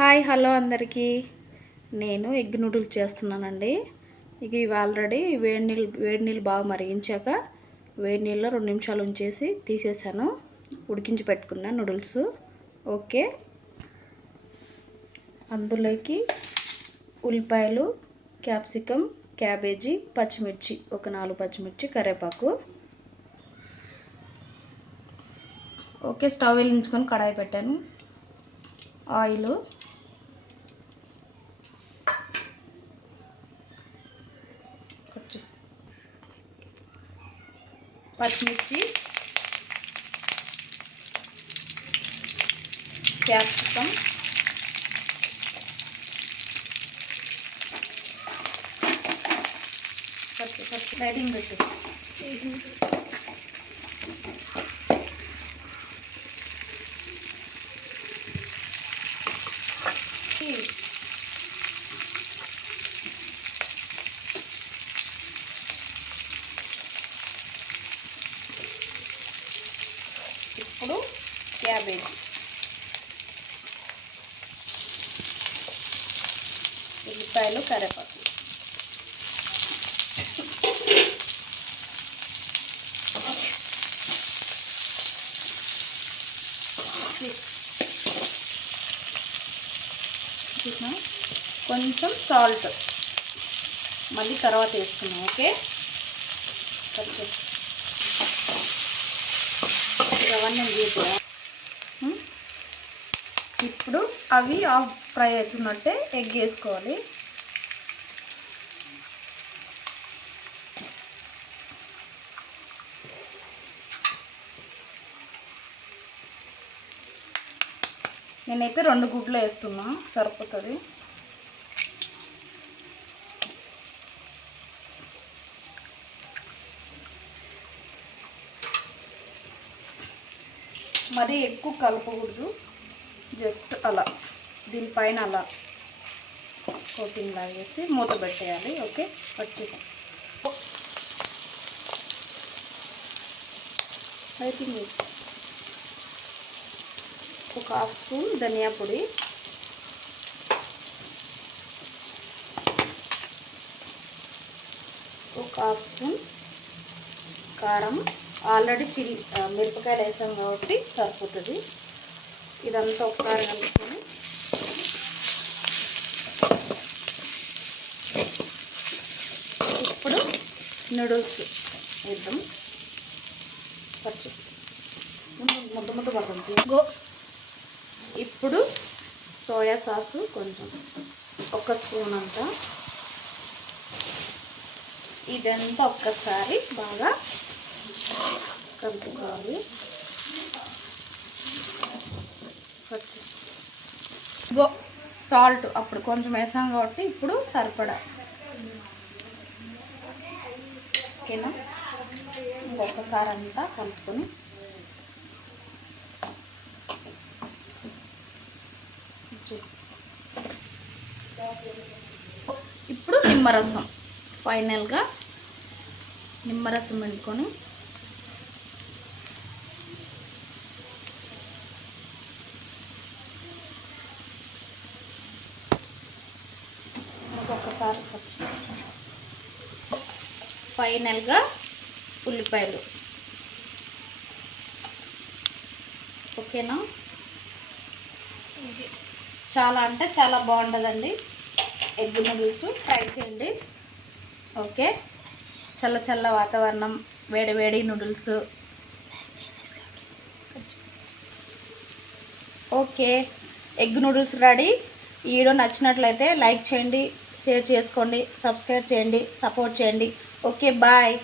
Hi hello అందరికీ నేను egg noodles చేస్తున్నానండి. ఇవి ఆల్రెడీ వేడి నీళ్ళు బాగా మరిగించాక వేడి నీళ్ళలో 2 నిమిషాలు ఉంచేసి తీసేసాను. ఉడికించి పెట్టుకున్న నూడిల్స్. ఓకే, అందులోకి ఉల్లిపాయలు, క్యాప్సికమ్, క్యాబేజీ, పచ్చిమిర్చి, ఒక 4 పచ్చిమిర్చి, కరివేపాకు. ఓకే, స్టవ్ వెలిగించుకొని కడాయి పెట్టాను. ఆయిల్, పచ్చిమిర్చి, క్యాప్సికమ్, లైటింగ్ పెట్టు. ఇప్పుడు క్యాబేజీ, ఉల్లిపాయలు, కరివేపాకు. కొంచెం సాల్ట్ మళ్ళీ తర్వాత వేసుకున్నాం. ఓకే, అవన్నీ వేసుకున్నాం. ఇప్పుడు అవి హాఫ్ ఫ్రై అవుతున్నట్టే ఎగ్ వేసుకోవాలి. నేనైతే 2 గుడ్లు వేస్తున్నా, సరిపోతుంది. మరీ ఎక్కువ కలపకూడదు, జస్ట్ అలా దీనిపైన అలా కోటింగ్ లాగేసి మూత పెట్టేయాలి. ఓకే, వచ్చేసాం. అయిపోయింది. ఒక హాఫ్ స్పూన్ ధనియా పొడి, ఒక హాఫ్ స్పూన్ కారం. ఆల్రెడీ మిరపకాయలు వేసాం కాబట్టి సరిపోతుంది. ఇదంతా ఒకసారి కలుపుకొని ఇప్పుడు నూడిల్స్ వేద్దాం. ముద్ద పడుతుంది. ఇప్పుడు సోయా సాసు కొంచెం, 1 స్పూన్ అంతా. ఇదంతా ఒక్కసారి బాగా కలుపుకోవాలి. సాల్ట్ అప్పుడు కొంచెం వేసాం కాబట్టి ఇప్పుడు సరిపడా. ఓకేనా, ఇంకొకసారి అంతా కలుపుకొని ఇప్పుడు నిమ్మరసం, ఫైనల్గా నిమ్మరసం వండుకొని ఒక్కొక్కసారి ఫైనల్గా ఉల్లిపాయలు. ఓకేనా, చాలా అంటే చాలా బాగుంటుందండి ఎగ్ నూడిల్స్. ట్రై చేయండి. ఓకే, చల్ల వాతావరణం, వేడి noodles. Okay, egg noodles ready. ఈ వీడియో నచ్చినట్లయితే లైక్ చేయండి, షేర్ చేసుకోండి, సబ్స్క్రైబ్ చేయండి, సపోర్ట్ చేయండి. Okay, bye.